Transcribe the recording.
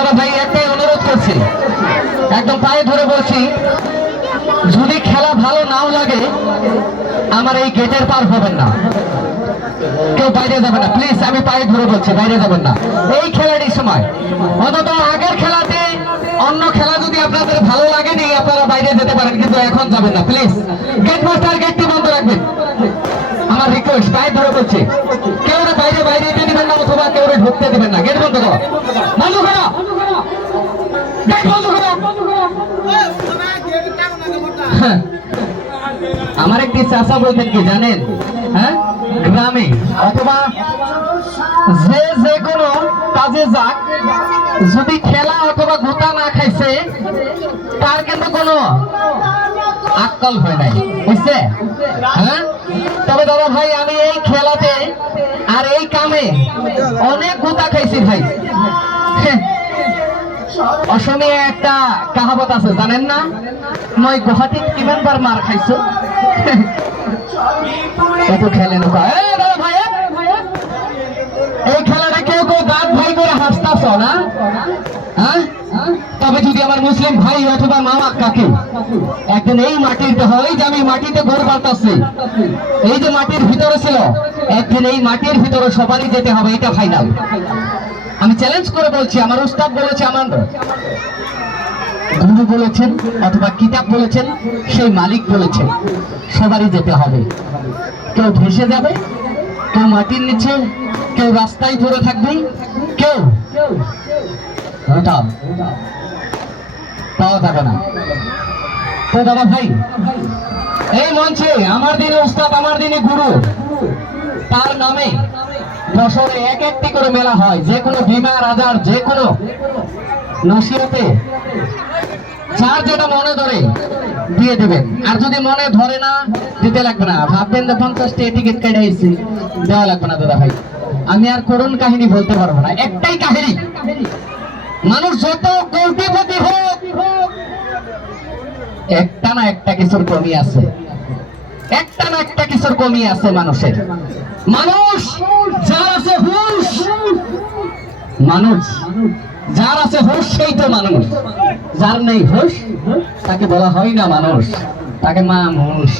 দাদা ভাই একটাই অনুরোধ করছি, একদম পায়ে ধরে বলছি, যদি খেলা ভালো নাও লাগে আমার এই গেটের পার হবেন না, কেউ বাইরে যাবেন না প্লিজ, আমি পায়ে ধরে বলছি বাইরে যাবেন না এই খেলারই সময়। অন্তত আগের খেলাতে অন্য খেলা যদি আপনাদের ভালো লাগেনি আপনারা বাইরে যেতে পারেন, কিন্তু এখন যাবেন না প্লিজ। গেট মাস্টার গেটটি বন্ধ রাখবেন, আমার রিকোয়েস্ট, পায়ে ধরে বলছি, কেউ বাইরে বাইরে যেতে দিবেন না অথবা কেউ ঢুকতে দিবেন না। গেট বন্ধ করো, বন্ধ করো, গেট বন্ধ করো। আমার একটি চাচা বলতেন কি জানেন, হ্যাঁ, গ্রামে অথবা যে কোনো কাজে যাক, যদি খেলা অথবা গোটা না খাইছে তার কিন্তু কোনো আক্কল হয় নাই, বুঝছে? হ্যাঁ, তবে দাদা ভাই আমি এই খেলাতে আর এই কামে অনেক গোটা খাইছি ভাই। অসময়ে একটা কাহাবত আছে জানেন না, মই গুয়াহাটিত কিমান বার মার খাইছো, এত খেলে নৌকা। দাদা ভাই এই খেলাটা কেউ কেউ দাঁত ভাই করে হাসতাছ না, হ্যাঁ? তবে যদি আমার মুসলিম ভাই অথবা মামা কাকি একদিন এই মাটির দেহ, এই যে আমি মাটিতে ঘর বাড়তাছি, এই যে মাটির ভিতরে ছিল, একদিন এই মাটির ভিতরে সবারই যেতে হবে, এটা ফাইনাল। আমি চ্যালেঞ্জ করে বলছি, আমার উস্তাদ বলেছে, আমার গুরু বলেছেন অথবা কিতাব বলেছেন, সেই মালিক বলেছেন সবারই যেতে হবে। কেউ ভেসে যাবে, কেউ মাটির নিচে, কেউ রাস্তায় পড়ে থাকবে, কেউ পাওয়া যাবে না। তো দাদা ভাই এই মঞ্চে আমার দিনে উস্তাদ, আমার দিনে গুরু, তার নামে বছরে এক একটি করে মেলা হয়, যে কোনো বিমার আজার, যে কোনো নসিহতে যার যেটা মনে ধরে দিয়ে দেবেন, আর যদি মনে ধরে না দিতে লাগবে না, ভাববেন যে 50টি টিকিট কেটে এসেছি, দেওয়া লাগবে না দাদা ভাই। আমি আর করুণ কাহিনী বলতে পারবো না, একটাই কাহিনী, মানুষ যত কোটিপতি হোক একটা না একটা কিছুর কমি আছে, একটা না একটা কিছুর কমি আছে মানুষের। মানুষ যার আছে হুঁশ, মানুষ যার আছে হুঁশ সেই তো মানুষ, যার নেই হুঁশ তাকে বলা হয় না মানুষ, তাকে মানুষ।